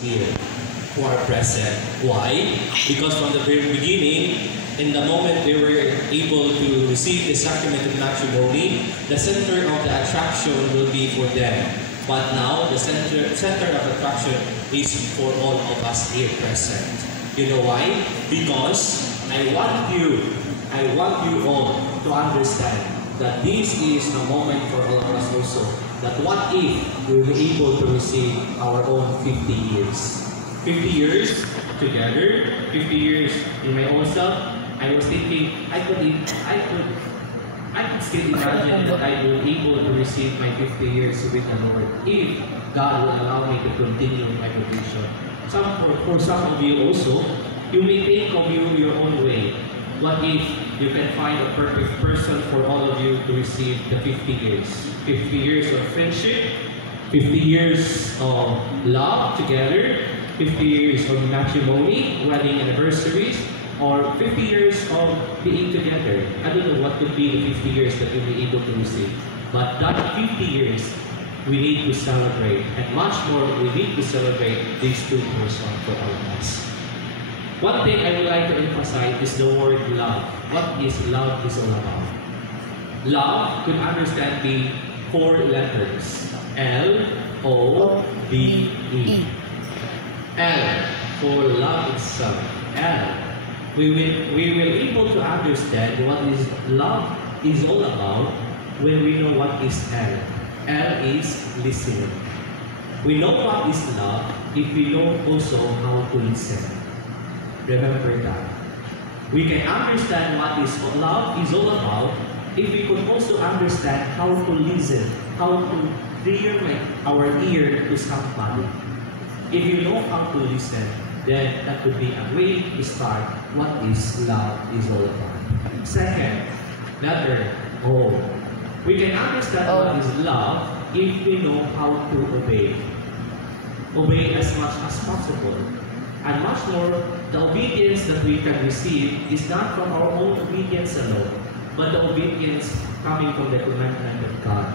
here who are present. Why? Because from the very beginning, in the moment they were able to receive the sacrament of matrimony, the center of the attraction will be for them. But now, the center of attraction is for all of us here present. You know why? Because I want you all to understand that this is a moment for all of us also. That what if we were able to receive our own 50 years? 50 years together, 50 years in my own self. I was thinking I could still imagine that I will be able to receive my 50 years with the Lord if God will allow me to continue my vocation. For some of you also, you may think of your own way. What if you can find a perfect person for all of you to receive the 50 years? 50 years of friendship, 50 years of love together, 50 years of matrimony, wedding anniversaries, or 50 years of being together. I don't know what could be the 50 years that you'll be able to receive. But that 50 years, we need to celebrate. And much more, we need to celebrate these two persons for all of us. One thing I would like to emphasize is the word love. What is love is all about? Love could understand the 4 letters. L-O-V-E. L for love itself. L. We will able to understand what is love is all about when we know what is L. L is listening. We know what is love if we know also how to listen. Remember that. We can understand what is love is all about if we could also understand how to listen, how to clear our ear to somebody. If you know how to listen, then that could be a way to start what is love is all about. Second, letter O. We can understand what is love if we know how to obey. Obey as much as possible. And much more, the obedience that we can receive is not from our own obedience alone, but the obedience coming from the commandment of God.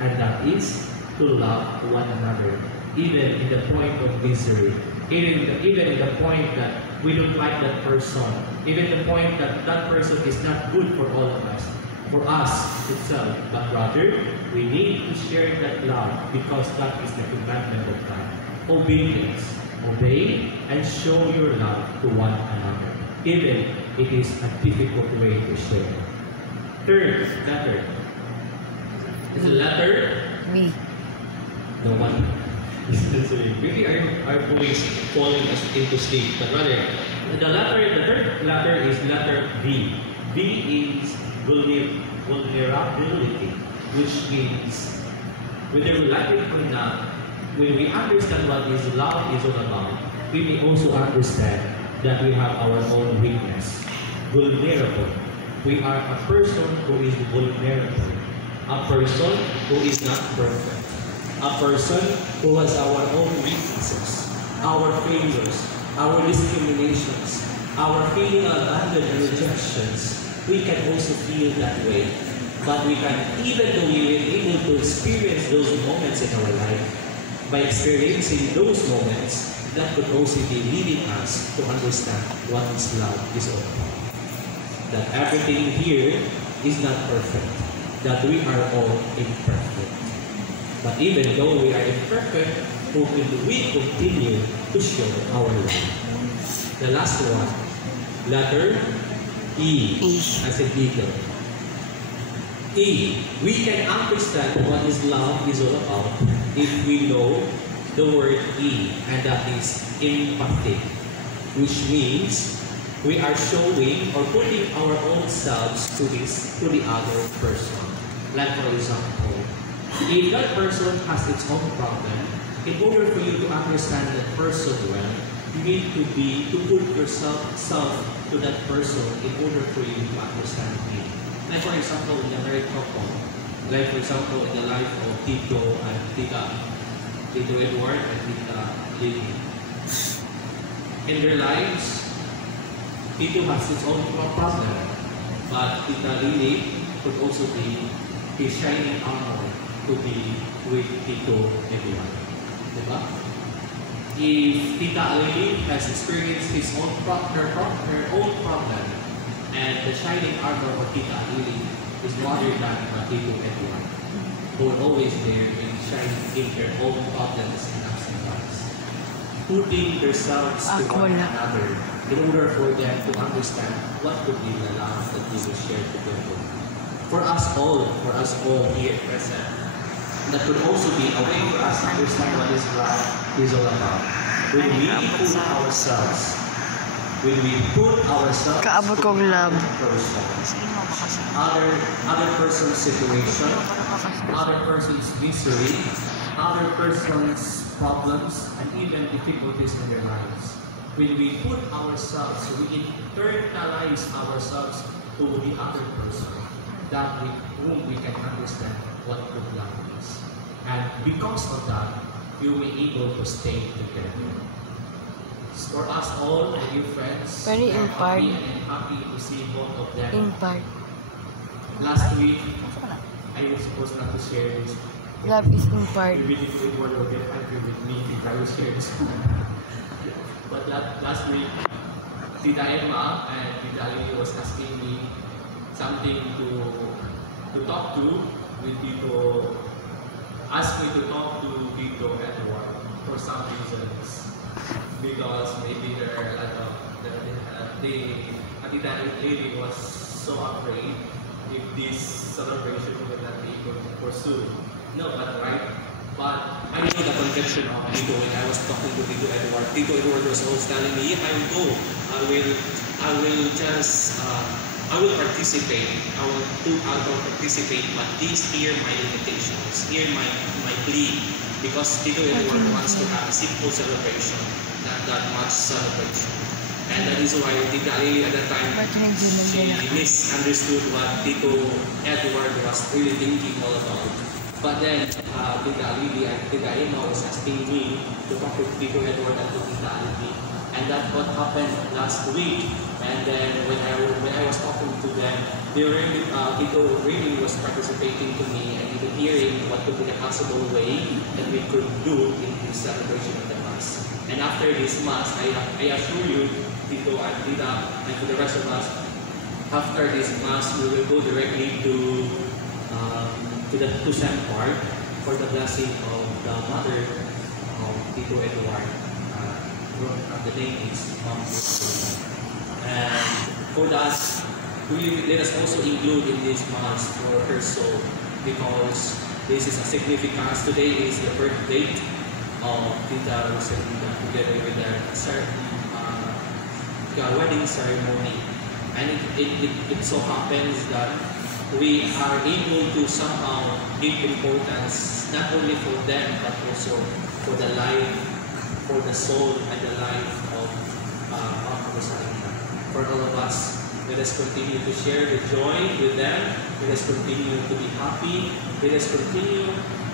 And that is to love one another, even in the point of misery. Even in the point that we don't like that person, even the point that that person is not good for all of us, for us itself, but rather we need to share that love because that is the commandment of God. Obedience, obey and show your love to one another, even it is a difficult way to share. Third letter is the letter Me. the one. Maybe our voice falling into sleep, but rather the third letter is letter V. V is vulnerability, which means whether we like it or not, when we understand what is love is all about, we may also understand that we have our own weakness. Vulnerable. We are a person who is vulnerable. A person who is not perfect. A person who has our own weaknesses, our failures, our discriminations, our feeling of abandonment and rejections. We can also feel that way. But we can, even though we are able to experience those moments in our life, by experiencing those moments, that could also be leading us to understand what is love is all about. That everything here is not perfect, that we are all imperfect. But even though we are imperfect, we continue to show our love. The last one, letter E, as in eagle. E, we can understand what is love is all about if we know the word E, and that is empathy, which means we are showing or putting our own selves to the other person. Like for example, if that person has its own problem, in order for you to understand that person well, you need to put yourself to that person in order for you to understand him. Like for example, in the married couple, like for example, in the life of Tito and Tito Edward and Tita Lily. In their lives, Tito has his own problem, but Tita Lily could also be his shining armor to be with Tito Edward. Diba? if Tita Lily has experienced her own problem, and the shining armor of Tita Lily is rather than Tito Edward, who are always there in shining in their own problems and ups and downs, putting themselves to one another in order for them to understand what could be the love that we will share together. For us all here present, that could also be a way for us to understand what this love is all about. When we put ourselves Kaabot kong love. Other person's situation, other person's misery, other person's problems, and even difficulties in their lives. When we put ourselves, we internalize ourselves to the other person, that with whom we can understand what good love is. And because of that, you will be able to stay together. For us all, my dear friends, Very we are in happy to see both of them. In part. Last week, I was supposed not to share this. Love is in part. Maybe the word will get angry with me if I will share this. But last week, Tita Emma and Tita Lily was asking me something to talk to with Tito. Asked me to talk to Tito Edward for some reasons, because maybe there are a lot of Tita Lily was so afraid if this celebration would not be able to pursue. No, but I know the conviction of Tito when I was talking to Tito Edward. Tito Edward was always telling me, if I will go, I will participate. I will participate, but hear my limitations, hear my plea, because Tito Edward wants to have a simple celebration, not that much celebration. And that is why Tita Lily at that time, she misunderstood what Tito Edward was really thinking all about. But then, Tita Lily and Tita Emma was asking me to talk to Tito Edward and to Tita Lily. And that's what happened last week. And then when I was talking to them, Tito really was participating to me and even hearing what could be the possible way that we could do in the celebration of the Mass. And after this Mass, I assure you, Tito and Tita, and to the rest of us, after this Mass, we will go directly to St. Park for the blessing of the mother of Tito Edward. The name is Mom. And for that, let us also include in this Mass for her soul, because this is a significance. Today is the birth date of Tita Rosalina, together with the wedding ceremony. And it so happens that we are able to somehow give importance not only for them but also for the life, for the soul and the life of Mama Rosalina. For all of us, let us continue to share the joy with them. Let us continue to be happy. Let us continue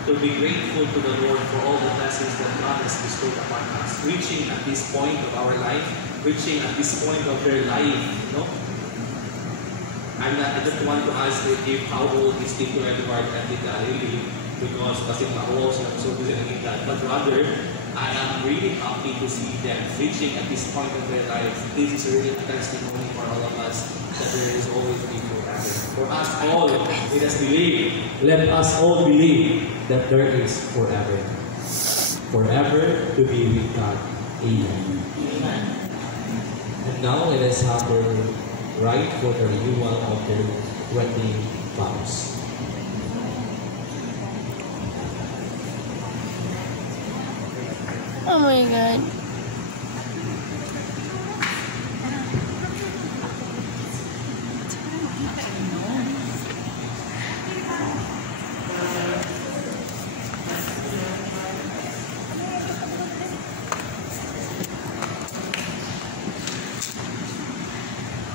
to be grateful to the Lord for all the blessings that God has bestowed upon us. Reaching at this point of our life, reaching at this point of their life, I just want to ask if how old is Tito Edward and Tita Lily, because kasi pauwaw sila so busy naging that. But rather, I am really happy to see them reaching at this point of their life. This is really a testimony for all of us that there is always be forever. For us all, let us believe. Let us all believe that there is forever. Forever to be with God. Amen. Amen. And now let us have the right for the renewal of their wedding vows. Oh my God.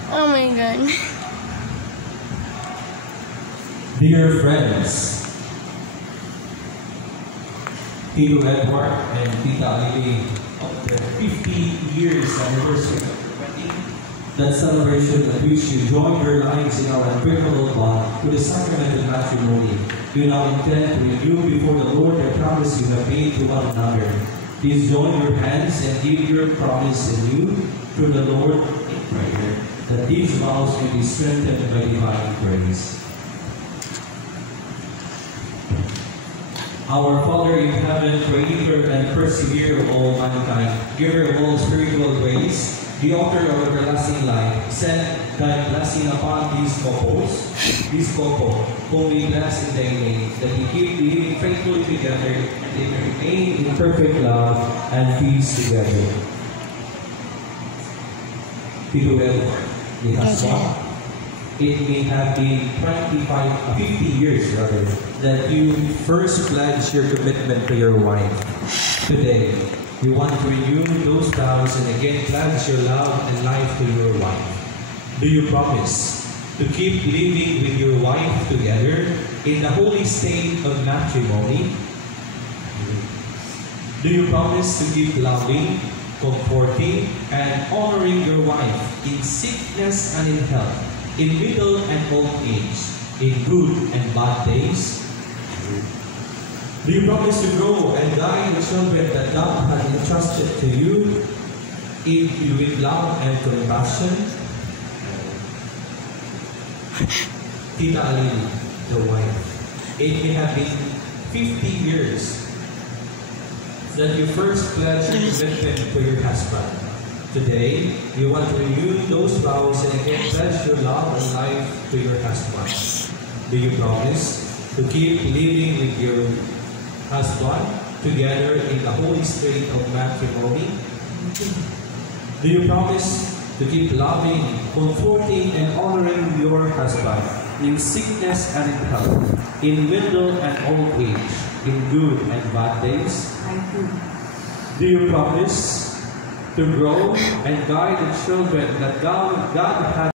Oh my God. Dear friends, Tito Edward and Tita Lily, of their 50 years anniversary of their wedding, that celebration at which you join your lives in our unbreakable bond to the sacrament of matrimony, you now intend to renew before the Lord the promise you have made to one another. Please join your hands and give your promise anew to the Lord in prayer, that these vows may be strengthened by divine grace. Our Father in heaven, creator and perseverer of all mankind, giver of all spiritual grace, the author of everlasting life, send thy blessing upon these couple, whom we bless in thy name, that we keep living faithfully together, and they may remain in perfect love and peace together. Tituel, the husband. It may have been 50 years rather, that you first pledged your commitment to your wife. Today, you want to renew those vows and again pledge your love and life to your wife. Do you promise to keep living with your wife together in the holy state of matrimony? Do you promise to keep loving, comforting, and honoring your wife in sickness and in health, in middle and old age, in good and bad days? Do you promise to grow and guide the children that God has entrusted to you with love and compassion? Tita Alin, the wife, it may have been 50 years that you first pledged your commitment to your husband. Today, you want to renew those vows and again pledge your love and life to your husband. Do you promise to keep living with your husband together in the holy state of matrimony? Do you promise to keep loving, comforting, and honoring your husband in sickness and in health, in middle and old age, in good and bad days? Do you promise to grow and guide the children that God has